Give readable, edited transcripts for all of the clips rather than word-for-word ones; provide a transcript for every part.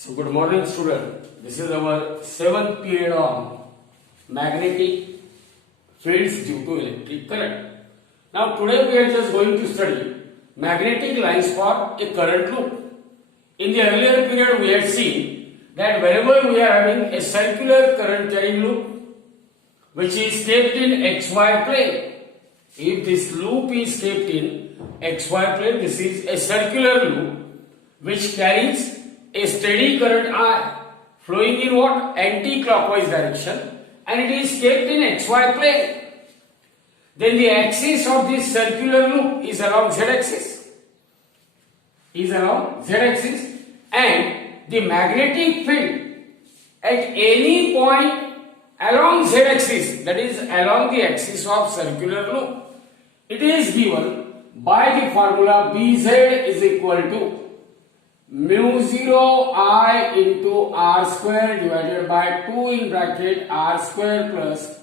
So good morning student. This is our 7th period on magnetic fields due to electric current. Now today we are just going to study magnetic lines for a current loop. In the earlier period we had seen that wherever we are having a circular current carrying loop which is kept in XY plane, if this loop is kept in XY plane, this is a circular loop which carries a steady current I flowing in what? Anti-clockwise direction, and it is kept in XY plane. Then the axis of this circular loop is along Z-axis. And the magnetic field at any point along Z-axis, that is along the axis of circular loop, it is given by the formula Bz is equal to mu 0 I into r square divided by 2 in bracket r square plus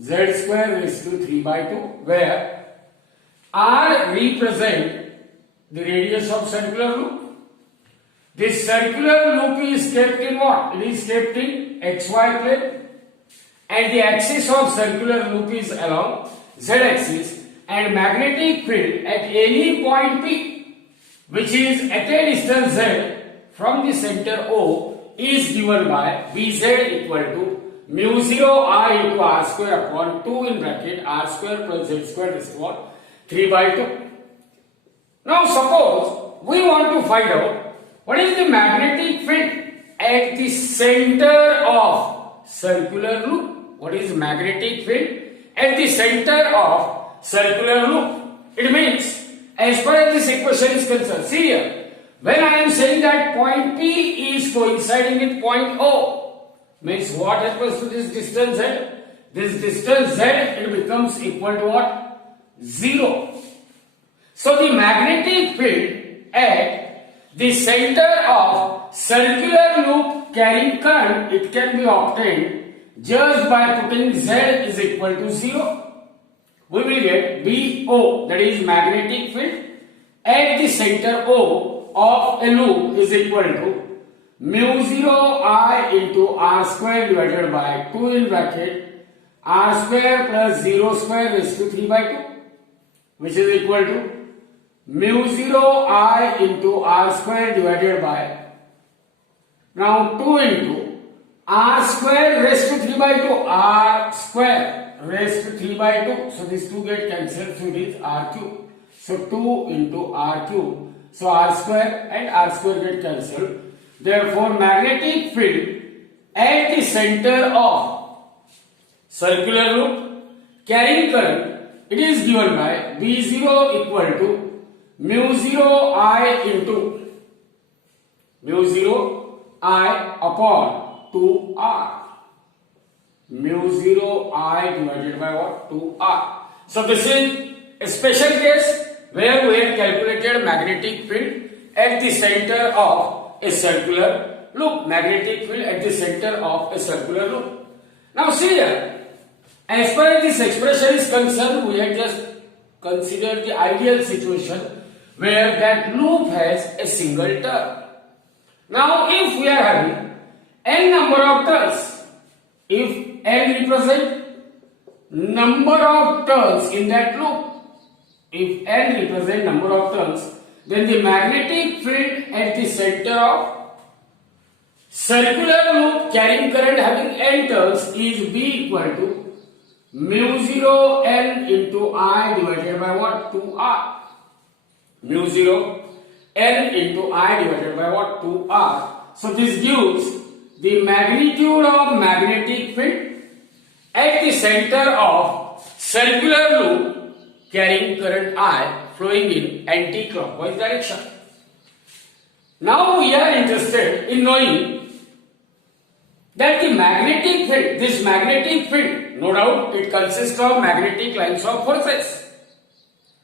z square raised to 3 by 2, where r represent the radius of circular loop. This circular loop is kept in what? It is kept in XY plane, and the axis of circular loop is along Z axis, and magnetic field at any point P which is at a distance z from the center O is given by Bz equal to mu 0 I into r square upon 2 in bracket r square plus z square is what? 3 by 2. Now suppose we want to find out what is the magnetic field at the center of circular loop. What is magnetic field at the center of circular loop? It means, as far as this equation is concerned, see here, when I am saying that point P is coinciding with point O, means what happens to this distance Z? This distance Z, it becomes equal to what? 0. So the magnetic field at the center of circular loop carrying current, it can be obtained just by putting Z is equal to 0. We will get BO, that is magnetic field at the center O of a loop is equal to mu 0 I into r square divided by 2 in bracket r square plus 0 square raised to 3 by 2, which is equal to mu 0 I into r square divided by now 2 into r square raised to 3 by 2, r square raised to 3 by 2. So these two get cancelled, so it is r cube. So 2 into r cube. So r square and r square get cancelled. Therefore magnetic field at the center of circular loop carrying current, it is given by B0 equal to mu 0 I into mu 0 I upon 2r. Mu 0 I divided by what? 2r. So this is a special case where we have calculated magnetic field at the center of a circular loop. Magnetic field at the center of a circular loop. Now see here, as far as this expression is concerned, we have just considered the ideal situation where that loop has a single turn. Now if we are having n number of turns, if n represent number of turns in that loop, if n represent number of turns, then the magnetic field at the center of circular loop carrying current having n turns is B equal to mu 0 n into I divided by what? 2r. Mu 0 n into I divided by what? 2r. So this gives the magnitude of magnetic field at the center of circular loop carrying current I flowing in anti-clockwise direction. Now we are interested in knowing that the magnetic field, this magnetic field, no doubt it consists of magnetic lines of forces.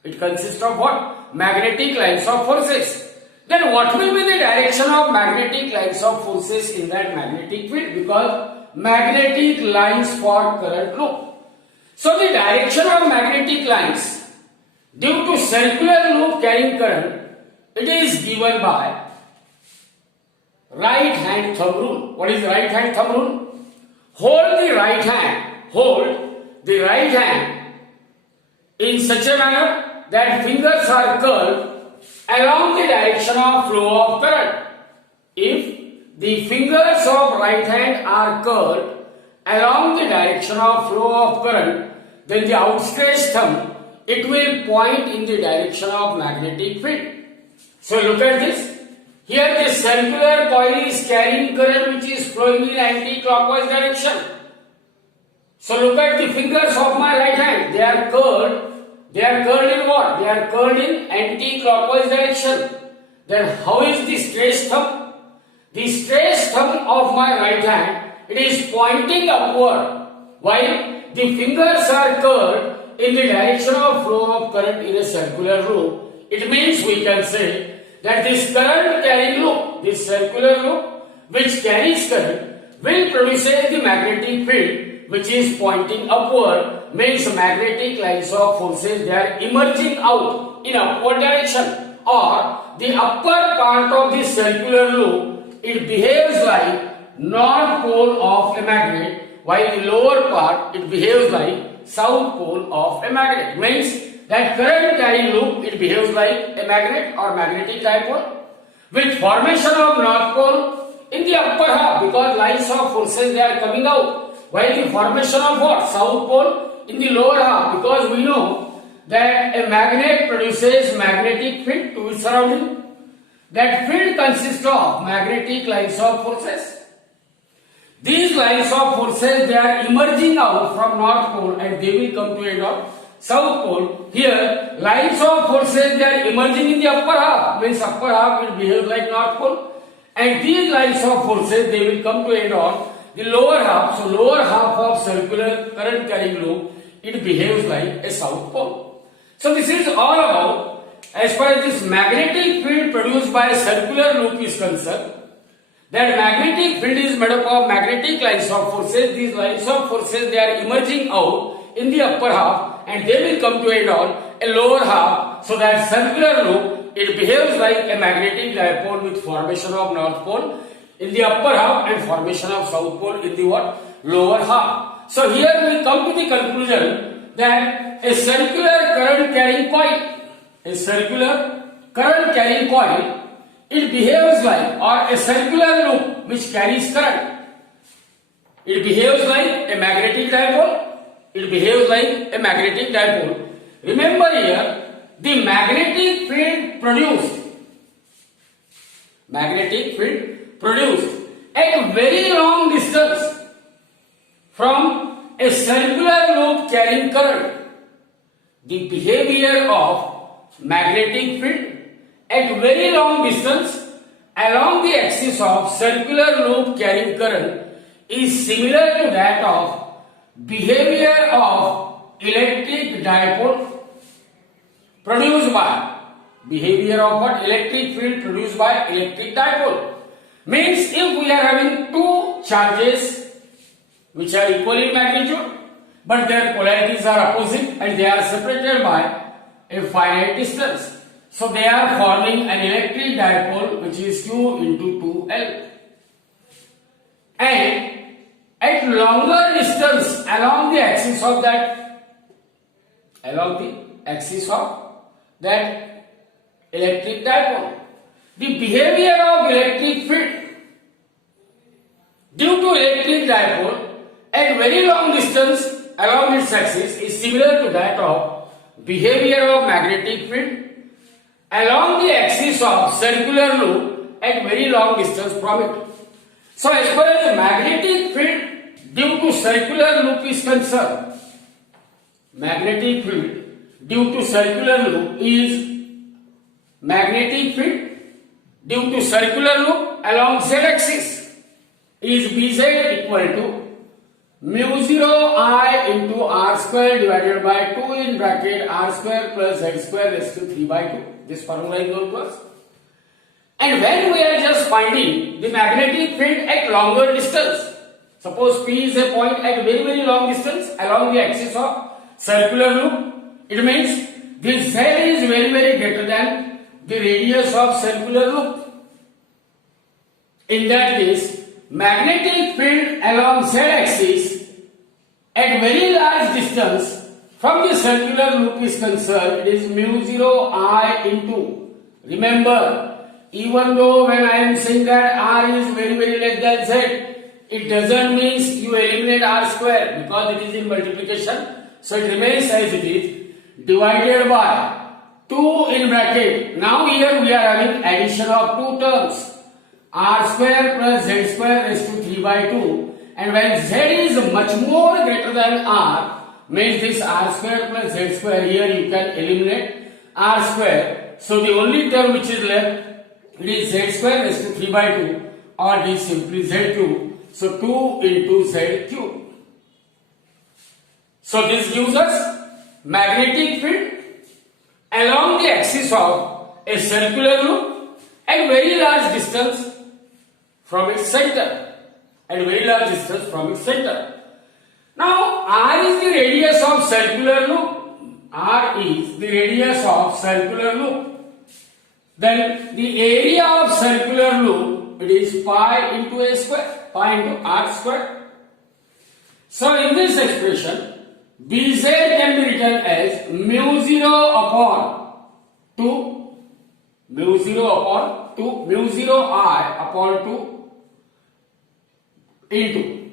It consists of what? Magnetic lines of forces. Then what will be the direction of magnetic lines of forces in that magnetic field? Because magnetic lines for current loop. So the direction of magnetic lines due to circular loop carrying current, it is given by right hand thumb rule. What is right hand thumb rule? Hold the right hand in such a manner that fingers are curled along the direction of flow of current. If the fingers of right hand are curled along the direction of flow of current, then the outstretched thumb, it will point in the direction of magnetic field. So look at this. Here the circular coil is carrying current which is flowing in anti-clockwise direction. So look at the fingers of my right hand. They are curled. They are curled in what? They are curled in anti-clockwise direction. Then how is the stretched thumb? The stretched thumb of my right hand, it is pointing upward, while the fingers are curled in the direction of flow of current in a circular loop. It means we can say that this current carrying loop, this circular loop which carries current, will produce the magnetic field which is pointing upward, means magnetic lines of forces, they are emerging out in upward direction, or the upper part of this circular loop, it behaves like north pole of a magnet, while the lower part, it behaves like south pole of a magnet. Means that current carrying loop, it behaves like a magnet or magnetic dipole, with formation of north pole in the upper half, because lines of forces they are coming out, while the formation of what? South pole in the lower half, because we know that a magnet produces magnetic field to its surrounding. That field consists of magnetic lines of forces. These lines of forces, they are emerging out from north pole and they will come to end of south pole. Here, lines of forces, they are emerging in the upper half, means upper half will behave like north pole, and these lines of forces, they will come to end on the lower half. So lower half of circular current carrying loop, it behaves like a south pole. So this is all about, as far as this magnetic field produced by a circular loop is concerned. That magnetic field is made up of magnetic lines of forces. These lines of forces, they are emerging out in the upper half and they will come to end on a lower half. So that circular loop, it behaves like a magnetic dipole with formation of north pole in the upper half and formation of south pole in the what? Lower half. So here we come to the conclusion that a circular current carrying coil, it behaves like, or a circular loop which carries current, it behaves like a magnetic dipole. It behaves like a magnetic dipole. Remember here, the magnetic field produced at very long distance from a circular loop carrying current. The behavior of magnetic field at very long distance along the axis of circular loop carrying current is similar to that of behavior of electric dipole produced by behavior of what? Electric field produced by electric dipole. Means if we are having two charges which are equal in magnitude but their polarities are opposite and they are separated by a finite distance, so they are forming an electric dipole which is Q into 2L. And at longer distance along the axis of that electric dipole, the behavior of electric field due to electric dipole at very long distance along its axis is similar to that of behavior of magnetic field along the axis of circular loop at very long distance from it. So as far as magnetic field due to circular loop is concerned, magnetic field due to circular loop along z-axis is Bz equal to mu 0 I into r square divided by 2 in bracket r square plus z square raised to 3 by 2. This formula is known to us. And when we are just finding the magnetic field at longer distance, suppose P is a point at very very long distance along the axis of circular loop, it means this z is very very greater than the radius of circular loop. In that case, magnetic field along z-axis at very large distance from the circular loop is concerned, it is mu 0 I into. Remember, even though when I am saying that r is very less than z, it doesn't mean you eliminate r square because it is in multiplication. So it remains as it is, divided by 2 in bracket. Now here we are having addition of two terms, r square plus z square raised to 3 by 2. And when z is much more greater than r, means this r square plus z square, here you can eliminate r square. So the only term which is left, it is z square raised to 3 by 2, or it is simply z cube. So 2 into z cube. So this gives us magnetic field along the axis of a circular loop at very large distance from its center. At very large distance from its center. Now r is the radius of circular loop. R is the radius of circular loop. Then the area of circular loop, it is pi into a square, pi into r square. So in this expression, Bz can be written as mu 0 upon 2, mu 0 upon 2, mu 0 I upon 2 into.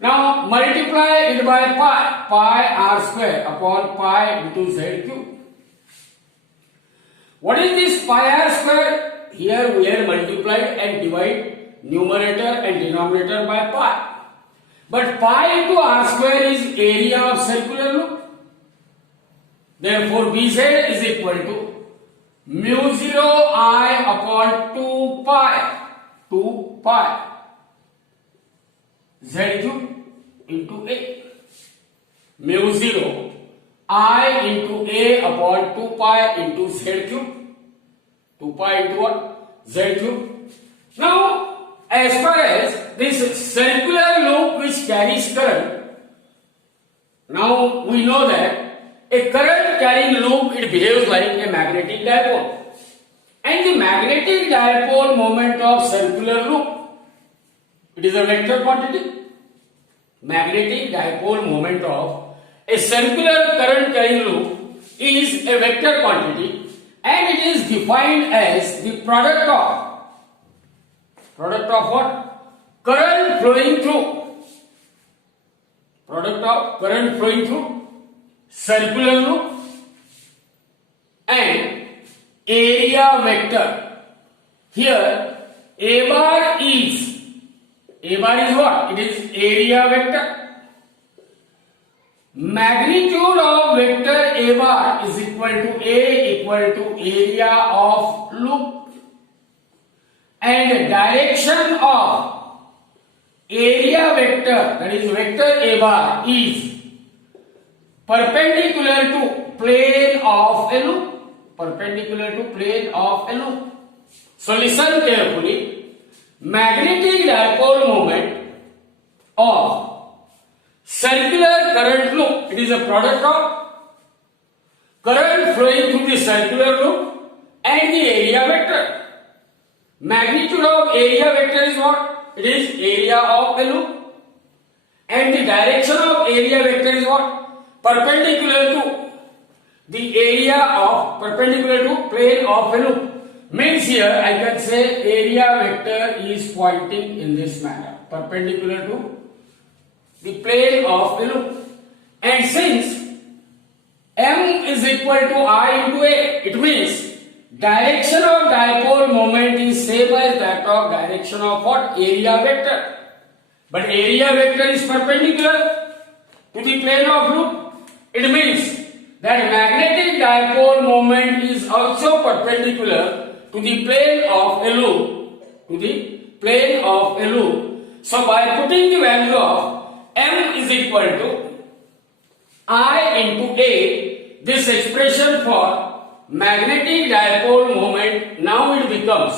Now multiply it by pi, pi r square upon pi into z cube. What is this pi r square? Here we have multiplied and divide numerator and denominator by pi. But pi into r square is area of circular loop. Therefore Bz is equal to mu 0 I upon 2 pi z cube into a. Mu 0 I into a upon 2 pi into z cube. 2 pi into what? Z cube. Now, as far as this circular loop which carries current, now we know that a current carrying loop, it behaves like a magnetic dipole. And the magnetic dipole moment of circular loop, it is a vector quantity. Magnetic dipole moment of a circular current carrying loop is a vector quantity, and it is defined as the product of what? Current flowing through. Product of current flowing through circular loop and area vector. Here A bar is what? It is area vector. Magnitude of vector A bar is equal to area of loop, and direction of area vector, that is vector A bar, is perpendicular to plane of a loop. Perpendicular to plane of a loop. So listen carefully. Magnetic dipole moment of circular current loop, it is a product of current flowing through the circular loop and the area vector. Magnitude of area vector is what? It is area of a loop, and the direction of area vector is what? Perpendicular to the area of, perpendicular to plane of a loop. Means here I can say area vector is pointing in this manner, perpendicular to the plane of the loop. And since M is equal to I into A, it means direction of dipole moment is same as that of direction of what? Area vector. But area vector is perpendicular to the plane of loop. It means that magnetic dipole moment is also perpendicular to the plane of a loop. To the plane of a loop. So by putting the value of M is equal to I into A, this expression for magnetic dipole moment, now it becomes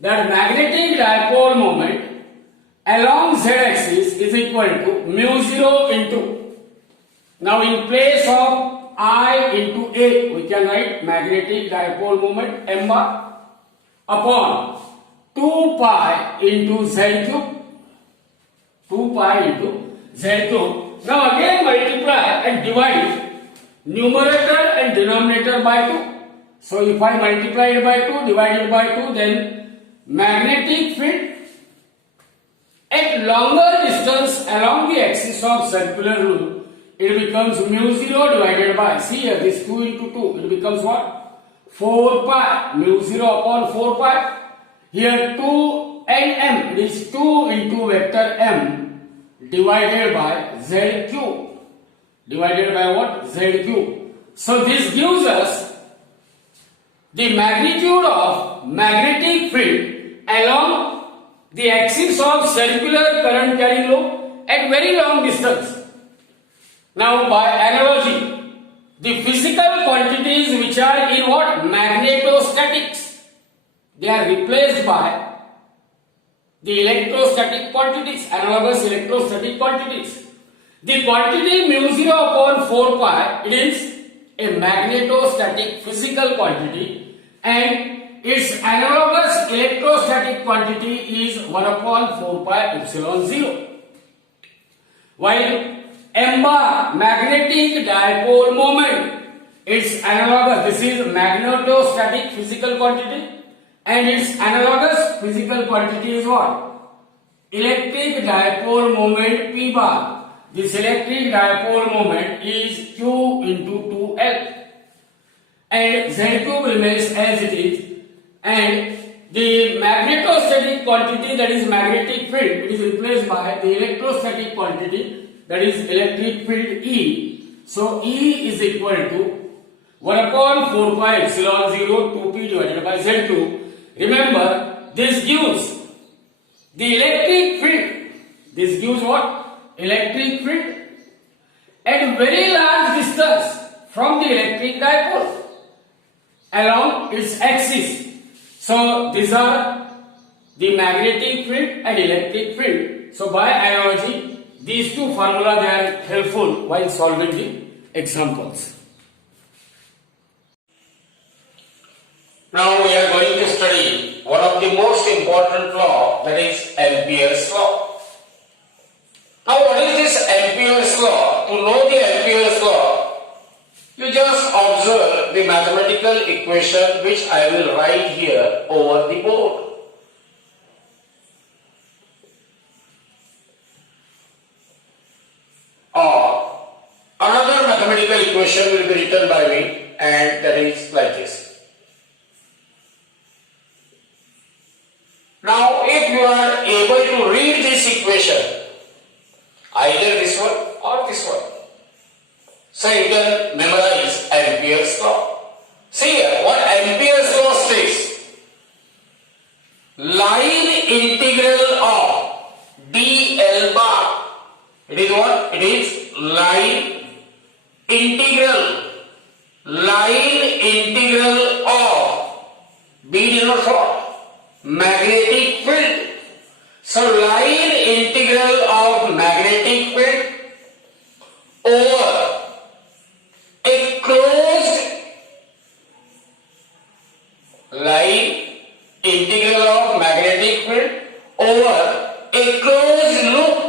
that magnetic dipole moment along z-axis is equal to mu 0 into, now in place of I into A, we can write magnetic dipole moment M bar upon 2 pi into z cube. 2 pi into z cube. Now again multiply and divide numerator and denominator by 2. So if I multiply it by 2, divide it by 2, then magnetic field at longer distance along the axis of circular rule, it becomes mu 0 divided by, see here, this 2 into 2, it becomes what? 4 pi, mu 0 upon 4 pi. Here 2 and m, it is 2 into vector m divided by z cube. Divided by what? Z cube. So this gives us the magnitude of magnetic field along the axis of circular current carrying loop at very long distance. Now by analogy, the physical quantities which are in what? Magnetostatics, they are replaced by the electrostatic quantities, analogous electrostatic quantities. The quantity mu 0 upon 4 pi, it is a magnetostatic physical quantity, and its analogous electrostatic quantity is 1 upon 4 pi epsilon 0. While m bar, magnetic dipole moment, its analogous, this is magnetostatic physical quantity, and its analogous physical quantity is what? Electric dipole moment p bar. This electric dipole moment is q into 2L, and z cube remains as it is, and the magnetostatic quantity, that is magnetic field, it is replaced by the electrostatic quantity, that is electric field E. So E is equal to 1 upon 4 pi epsilon 0 2p divided by z cube. Remember, this gives the electric field. This gives what? Electric field at very large distance from the electric dipole along its axis. So these are the magnetic field and electric field. So by analogy, these two formulas are helpful while solving the examples. Now we are going to study one of the most important law, that is Ampere's law. Now what is this Ampere's law? To know the Ampere's law, you just observe the mathematical equation which I will write here over the board. Or another mathematical equation will be written by me, and that is like this. Now if you are able to read this equation, either this one or this one, so you can memorize Ampere's law. See here, what Ampere's law says: line integral of dl bar. It is what? It is line integral of B denotes what? Magnetic field. So line integral of magnetic field over a closed line integral of magnetic field over a closed loop.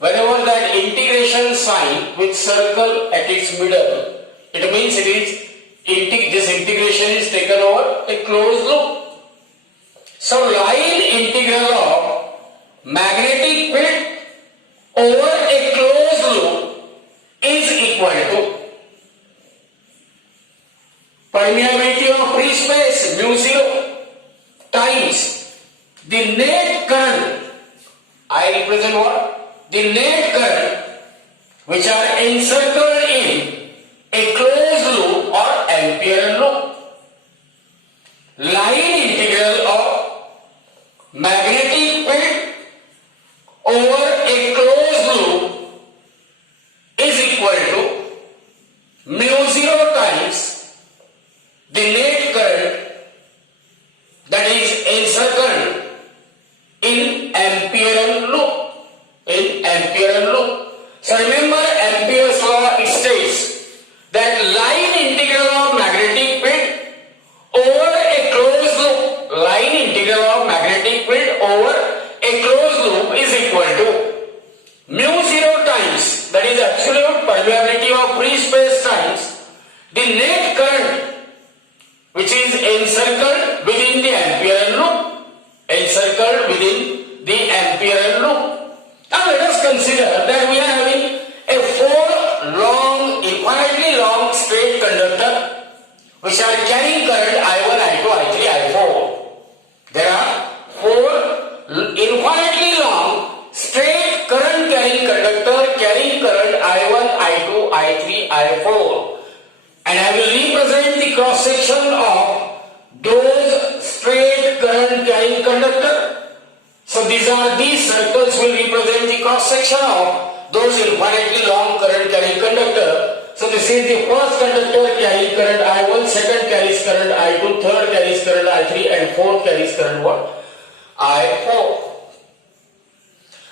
Whenever that integration sign with circle at its middle, it means it is this integration is taken over a closed loop. So line integral of magnetic field over a closed loop is equal to permeability of free space mu 0 times the net current. I represent what? The net current which are encircled in a closed loop or Ampere loop. Line integral of magnetic field over a closed loop is equal to mu 0 times the net current that is encircled in Ampere loop. So remember Ampere's law, it states that line integral of magnetic field over a closed loop, line integral of magnetic which are carrying current I1, I2, I3, I4. There are 4 infinitely long straight current carrying conductor carrying current I1, I2, I3, I4. And I will represent the cross section of those straight current carrying conductor. So these circles will represent the cross section of those infinitely long current carrying conductor. So this is the first conductor carrying current I1, second carries current I2, third carries current I3, and fourth carries current what? I4.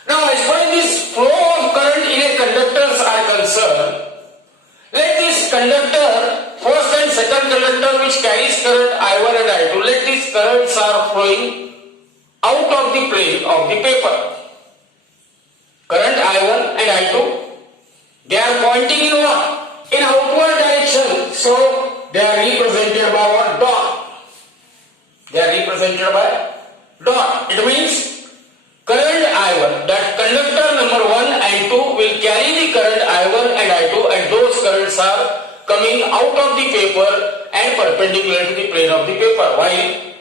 Now as far as this flow of current in a conductors are concerned, let this conductor, first and second conductor which carries current I1 and I2, let these currents are flowing out of the plane of the paper. Current I1 and I2, they are pointing in what? In outward direction. So they are represented by what? Dot. They are represented by dot. It means current I1, that conductor number 1 and 2 will carry the current I1 and I2, and those currents are coming out of the paper and perpendicular to the plane of the paper. While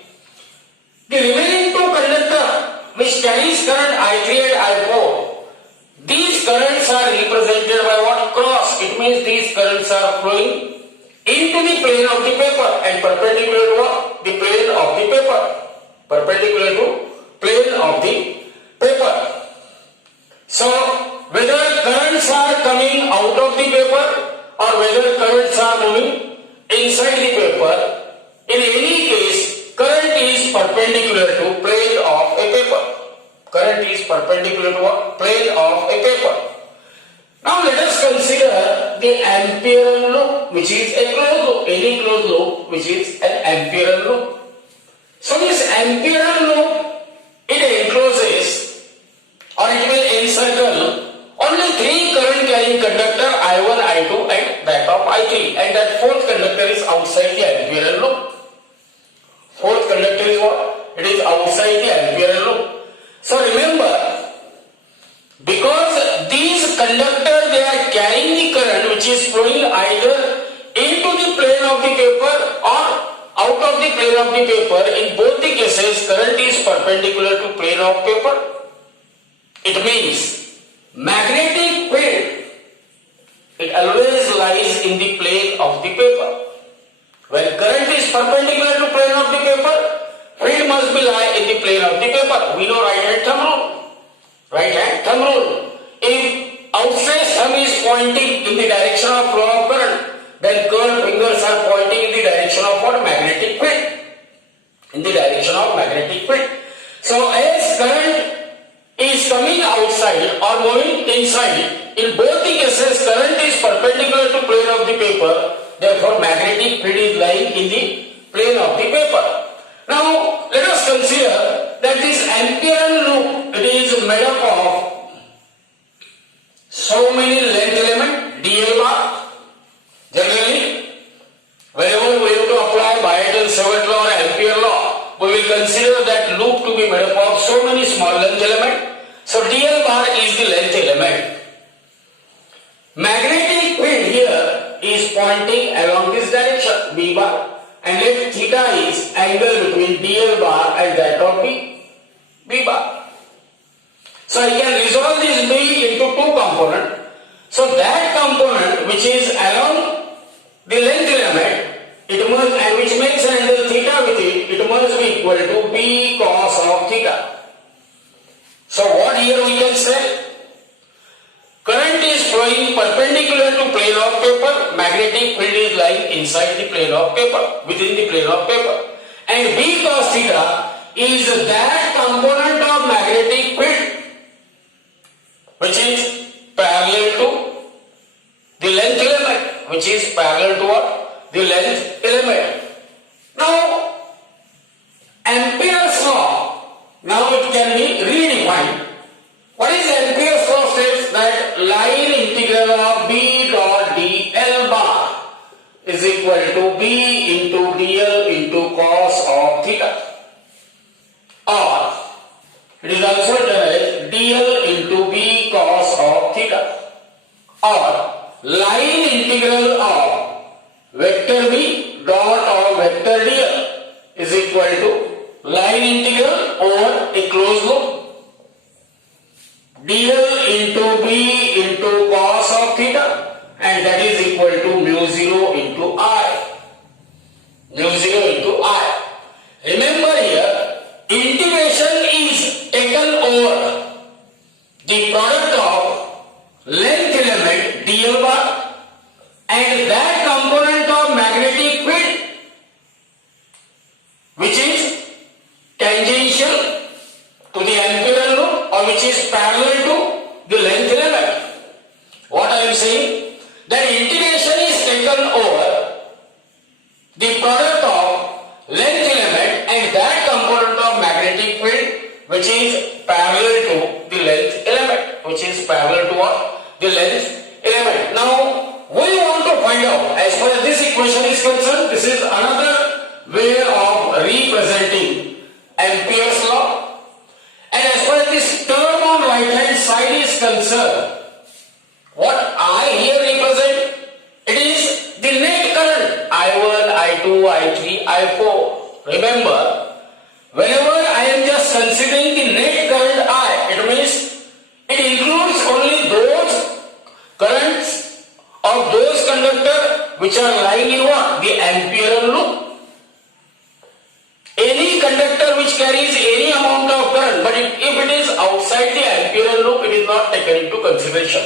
the remaining 2 conductor which carries current I3 and I4, these currents are represented by what? Cross. It means these currents are flowing into the plane of the paper and perpendicular to what? The plane of the paper. Perpendicular to plane of the paper. So whether currents are coming out of the paper or whether currents are moving inside the paper, in any case current is perpendicular to plane of a paper. Current is perpendicular to what? Plane of a paper. Now let us consider the Ampere'S loop, which is a closed loop. Any closed loop which is an Ampere'S loop. So this Ampere'S loop, it encloses or it will encircle only 3 current carrying conductor I1, I2 and that of I3, and that 4th conductor is outside the Ampere'S loop. 4th conductor is what? It is outside the Ampere'S loop. So remember, because these conductors, they are carrying the current which is flowing either into the plane of the paper or out of the plane of the paper. In both the cases, current is perpendicular to plane of paper. It means magnetic field, it always lies in the plane of the paper. When current is perpendicular to plane of the paper, field must be lie in the plane of the paper. We know right hand thumb rule. Right hand thumb rule. If outstretched thumb is pointing in the direction of flow of current, then curved fingers are pointing in the direction of what? Magnetic field. In the direction of magnetic field. So as current is coming outside or moving inside, in both the cases current is perpendicular to plane of the paper. Therefore magnetic field is lying in the plane of the paper. Now let us consider that this Ampere'S loop, it is made up of so many length element, dl bar. Generally, whenever we have to apply Newton's law or Ampere law, we will consider that loop to be made up of so many small length element. So dl bar is the length element. Magnetic field here is pointing along this direction, b bar. And let theta is angle between dl bar and that of b bar. So I can resolve this b into 2 components. So that component which is along the length element, it must, and which makes angle theta with it must be equal to b cos of theta. So what here we can say? Current is flowing perpendicular to plane of paper, magnetic field is lying inside the plane of paper, within the plane of paper. And b cos theta is that component of magnetic field which is parallel to the length element, which is parallel to what? The length element. Now, Ampere'S law, now it can be redefined. What is Ampere'S law says that line integral of b dot dl bar is equal to b into dl into cos of theta. Or it is also written as dl into b cos of theta. Or line integral of vector b dot of vector dl is equal to line integral over a closed loop dl into b into cos of theta, and that is equal to mu 0 into I. Mu 0 into I. Remember here, integration is taken over the product of length element dl bar and that component of magnetic field which is tangential to the Ampere loop or which is parallel to the length element. What I am saying, that integration is taken over the product of length element and that component of magnetic field which is parallel to the length element, which is parallel to what? The length element. Now we want to find out, as far as this equation is concerned, this is another way of representing Ampere's law. And as far as this term on right hand side is concerned, what I here represent, it is the net current I1, I2, I3, I4. Remember, whenever I am just considering the net current I, it means it includes only those currents of those conductors which are lying in what? The Ampere loop. Any conductor which carries any amount of current, but if it is outside the Ampere loop, it is not taken into consideration.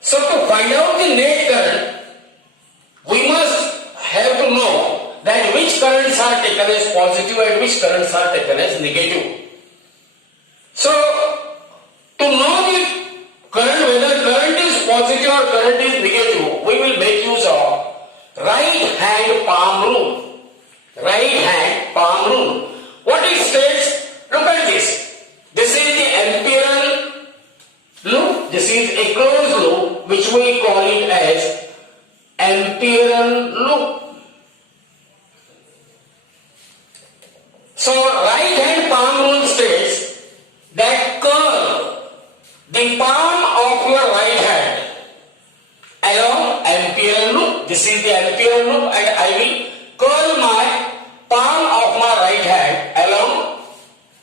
So to find out the net current, we must have to know that which currents are taken as positive and which currents are taken as negative. So to know the current, whether current is positive or current is negative, we will make use of right hand palm rule. Right hand palm rule. What it states, look at this. This is the Ampere loop. This is a closed loop which we call it as Ampere loop. So right hand palm rule states that curl the palm of your right hand along Ampere loop. This is the Ampere loop and I will curl my palm of my right hand along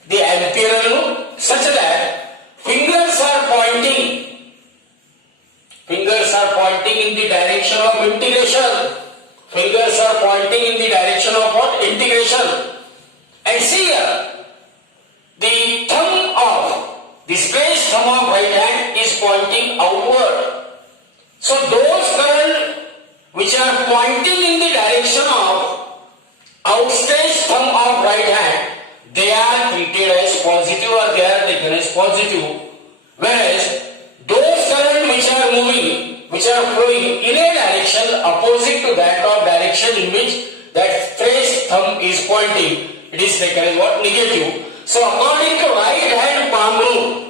the Ampere loop such that fingers are pointing in the direction of integration. Fingers are pointing in the direction of what? Integration. And see here, the thumb of the stretched thumb of right hand is pointing outward. So those currents which are pointing in the direction of outstretched thumb of right hand, they are treated as positive or they are taken as positive. Whereas those currents which are moving, which are flowing in a direction opposite to that of direction in which that stretched thumb is pointing, it is taken as what? Negative. So according to right hand palm rule,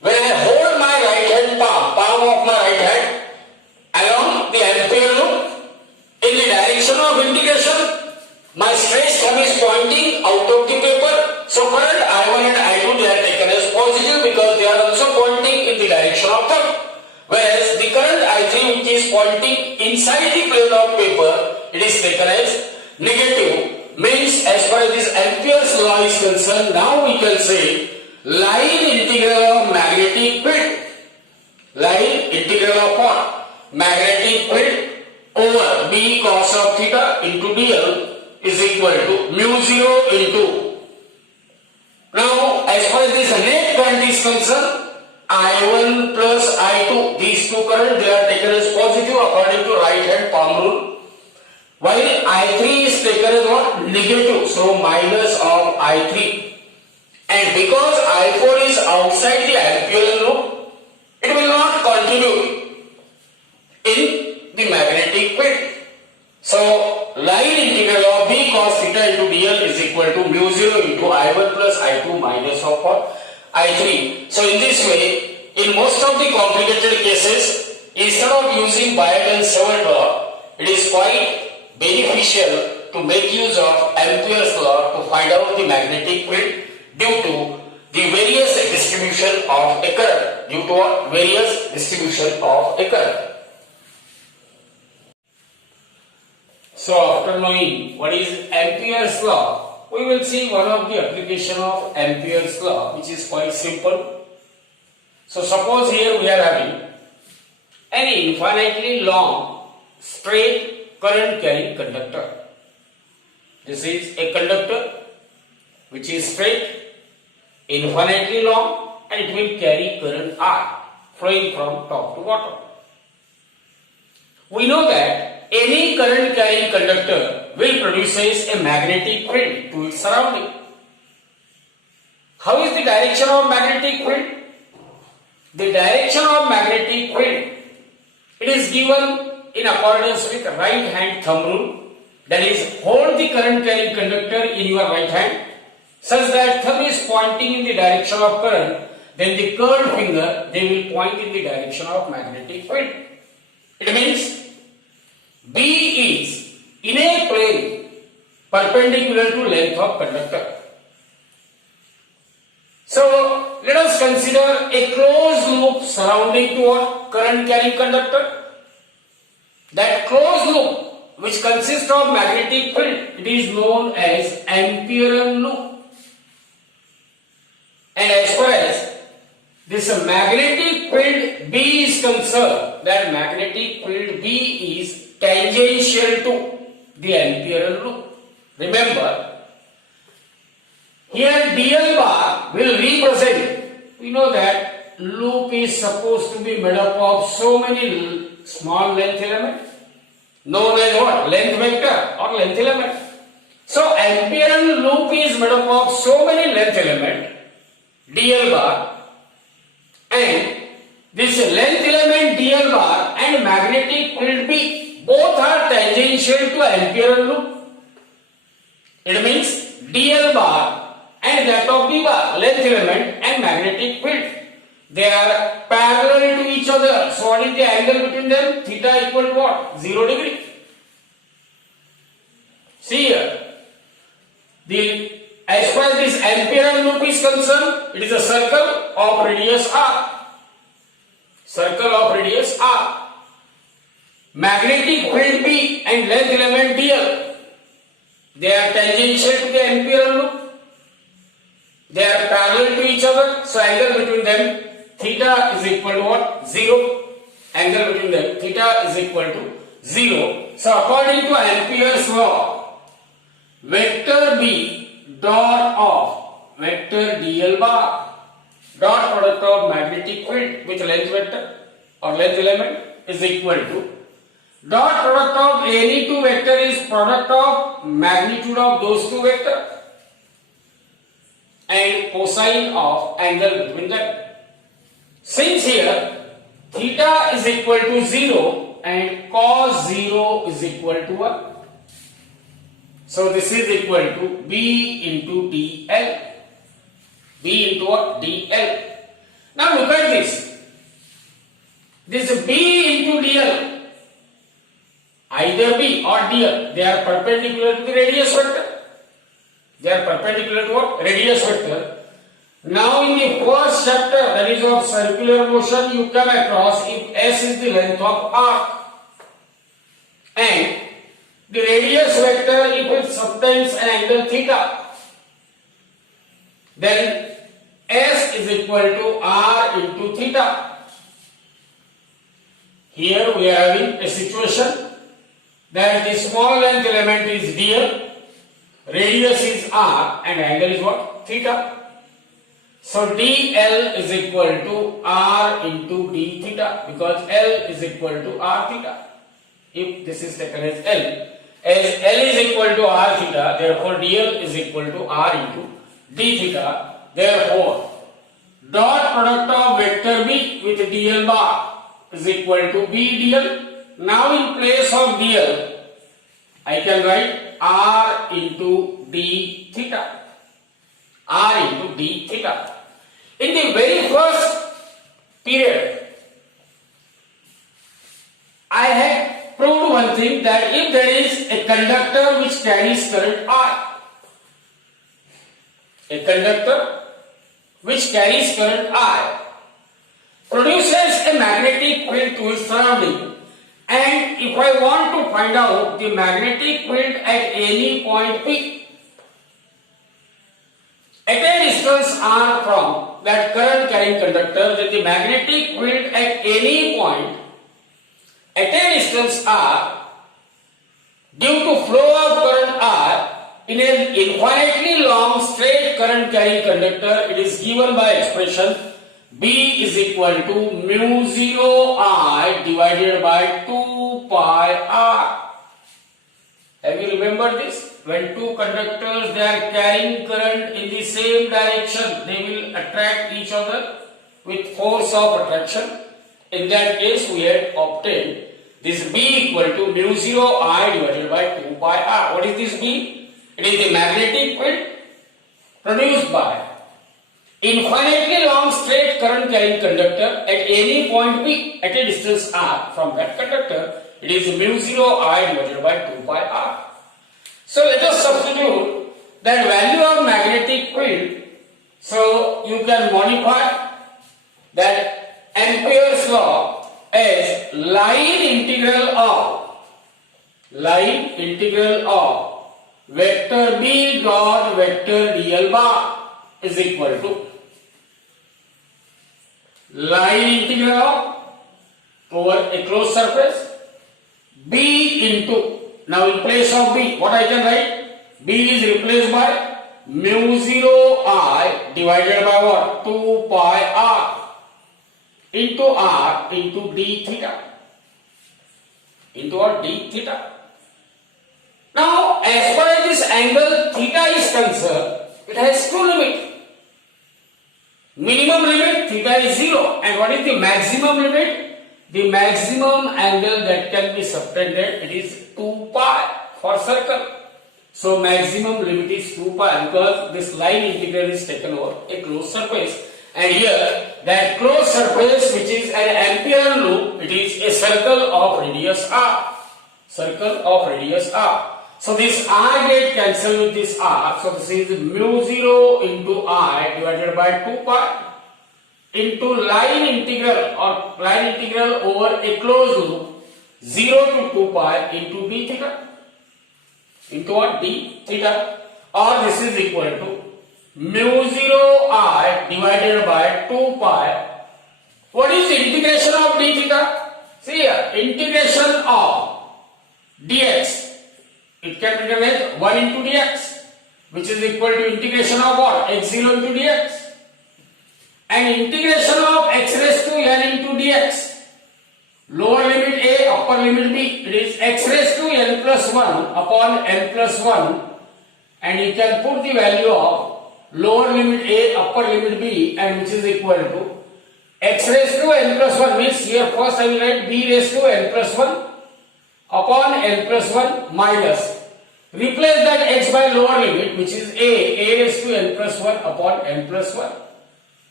when I hold my right hand palm of my right hand along the Ampere loop in the direction of integration, my stretched thumb is pointing out of the paper. So current I1 and I2, they are taken as positive because they are also pointing in the direction of thumb. Whereas the current I3 which is pointing inside the plane of paper, it is taken as negative. Means as far as this Ampere's law is concerned, now we can say line integral of magnetic field. Line integral of what? Magnetic field over b cos of theta into dl is equal to mu 0 into. Now as far as this net current is concerned, I1 plus I2, these two currents, they are taken as positive according to right hand palm rule. While I3 is taken as what? Negative, so minus of I3. And because I4 is outside the Ampere loop, it will not contribute in the magnetic field. So line integral of b cos theta into dl is equal to mu 0 into I1 plus I2 minus of what? I3. So in this way, in most of the complicated cases, instead of using Biot-Savart law, it is quite beneficial to make use of Ampere's law to find out the magnetic field due to the various distribution of a current. Due to what? Various distribution of a current. So after knowing what is Ampere's law, we will see one of the application of Ampere's law, which is quite simple. So suppose here we are having an infinitely long straight current carrying conductor. This is a conductor which is straight, infinitely long, and it will carry current I flowing from top to bottom. We know that any current carrying conductor will produces a magnetic field to its surrounding. How is the direction of magnetic field? The direction of magnetic field, it is given in accordance with right hand thumb rule, that is, hold the current carrying conductor in your right hand such that thumb is pointing in the direction of current, then the curved finger they will point in the direction of magnetic field. It means B is in a plane perpendicular to length of conductor. So let us consider a closed loop surrounding to what? Current carrying conductor. That closed loop which consists of magnetic field, it is known as Ampere'S loop. And as far as this magnetic field B is concerned, that magnetic field B is tangential to the Ampere'S loop. Remember, here dl bar will represent, we know that loop is supposed to be made up of so many small length elements, known as what? Length vector or length element. So Ampere'S loop is made up of so many length elements, dl bar, and this length element dl bar and magnetic field B both are tangential to Ampere'S loop. It means dl bar and that of B bar, length element and magnetic field, they are parallel to each other. So what is the angle between them? Theta equal to what? 0 degree. See here, as far as this Ampere'S loop is concerned, it is a circle of radius r. Circle of radius r. Magnetic field B and length element dl, they are tangential to the Ampere'S loop. They are parallel to each other, so angle between them theta is equal to what? 0. Angle between them theta is equal to 0. So according to Ampere's law, vector B dot of vector dl bar dot product of magnetic field with length vector or length element is equal to dot product of any two vector is product of magnitude of those two vectors and cosine of angle between them. Since here theta is equal to 0 and cos 0 is equal to 1, so this is equal to B into dl. B into what? dl. Now look at this. This B into dl, either B or dl, they are perpendicular to the radius vector. They are perpendicular to what? Radius vector. Now in the first chapter, that is of circular motion, you come across if S is the length of arc and the radius vector if it subtends an angle theta, then S is equal to R into theta. Here we are having a situation that the small length element is dl, radius is r and angle is what? Theta. So dl is equal to r into d theta because L is equal to r theta. If this is taken as L is equal to r theta, therefore dl is equal to r into d theta. Therefore dot product of vector B with dl bar is equal to B dl. Now in place of dl, I can write r into d theta. R into d theta. In the very first period, I had proved one thing, that if there is a conductor which carries current I, a conductor which carries current I produces a magnetic field to its surrounding, and if I want to find out the magnetic field at any point P, at a distance r from that current carrying conductor, then the magnetic field at any point at a distance r due to flow of current r in an infinitely long straight current carrying conductor, it is given by expression B is equal to mu 0 I divided by 2 pi r. Have you remembered this? When two conductors, they are carrying current in the same direction, they will attract each other with force of attraction. In that case, we had obtained this B equal to mu 0 I divided by 2 pi r. What is this B? It is the magnetic field produced by infinitely long straight current carrying conductor at any point P at a distance r from that conductor. It is mu 0 I divided by 2 pi r. So let us substitute that value of magnetic field. So you can modify that Ampere's law as line integral of vector B dot vector dl bar is equal to line integral of over a closed surface B into, now in place of B, what I can write? B is replaced by mu 0 I divided by what? 2 pi r into d theta. Into what? D theta. Now, as far as this angle theta is concerned, it has two limits. Minimum limit, theta is 0. And what is the maximum limit? The maximum angle that can be subtended, it is 2 pi for circle. So, maximum limit is 2 pi because this line integral is taken over a closed surface. And here, that closed surface which is an Ampere loop, it is a circle of radius r. Circle of radius r. So this r get cancelled with this r. So this is mu 0 into I divided by 2 pi into line integral over a closed loop 0 to 2 pi into d theta. Into what? D theta. Or this is equal to mu 0 I divided by 2 pi. What is the integration of d theta? See here, integration of dx. It can be written as 1 into dx, which is equal to integration of what? X0 into dx. And integration of x raised to n into dx. Lower limit a, upper limit b. It is x raised to n plus 1 upon n plus 1. And you can put the value of lower limit a, upper limit b, and which is equal to x raised to n plus 1 means here first I will write b raised to n plus 1 upon n plus 1 minus, replace that x by lower limit which is a raised to n plus 1 upon n plus 1.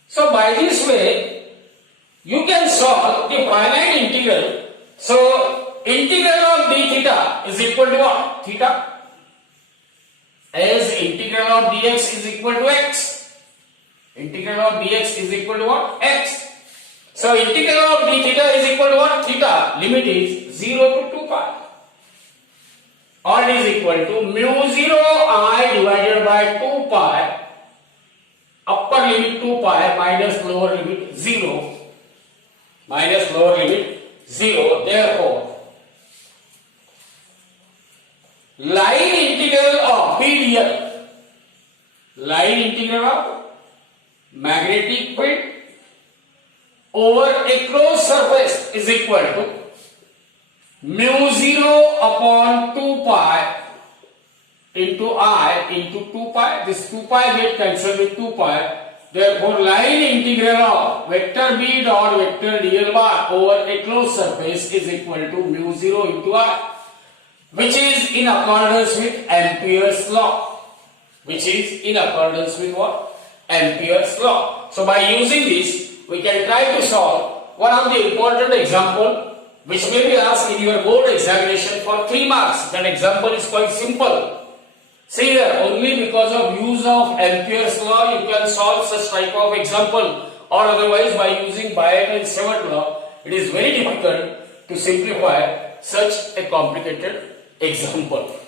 So by this way you can solve the finite integral. So integral of d theta is equal to what? Theta. As integral of dx is equal to x. Integral of dx is equal to what? X. So integral of d theta is equal to what? Theta. Limit is 0 to 2 pi. Or it is equal to mu 0 I divided by 2 pi. Upper limit 2 pi minus lower limit 0. Minus lower limit 0. Therefore, line integral of PDL, line integral of magnetic field over a closed surface is equal to mu 0 upon 2 pi into I into 2 pi. This 2 pi get cancelled with 2 pi. Therefore, line integral of vector B dot vector dl bar over a closed surface is equal to mu 0 into I, which is in accordance with Ampere's law. Which is in accordance with what? Ampere's law. So by using this, we can try to solve one of the important example which may be asked in your board examination for 3 marks. That example is quite simple. See here, only because of use of Ampere's law you can solve such type of example, or otherwise by using Biot and Seward law it is very difficult to simplify such a complicated example.